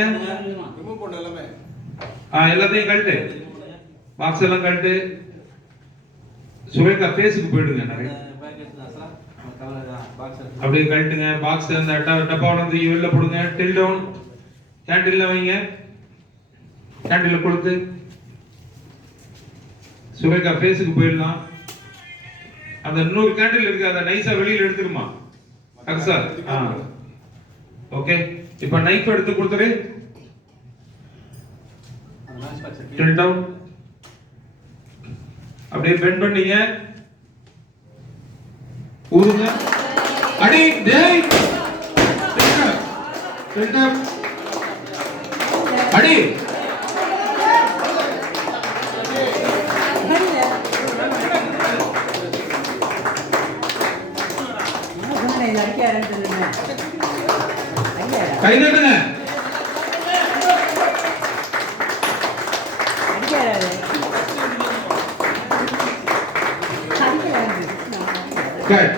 யாருங்க எல்லாத்தையும் கழட்டு, பாக்ஸ் எல்லாம் கழட்டு. சுரேகா ஃபேஸுக்கு போயிடுங்க. அப்படியே கழட்டுங்க. பாக்ஸ் அந்த டப்பாவோட தூக்கி வெளில போடுங்க. டில் டவுன், கேண்டில்ல வைங்க. கேண்டில்ல கொடுத்து சுரேகா ஃபேஸுக்கு போயிடலாம். அந்த 100 கேண்டில் இருக்கு, அதை நைஸா வெளியில எடுத்துருமா சார். ஓகே, இப்ப நைஃப் எடுத்து கொடுத்துரு. டில் டவுன், அப்படியே பெண்ட் பண்ணீங்க. ஊதுங்க. அடி டேய், அடி கை தட்டுங்க. கட்.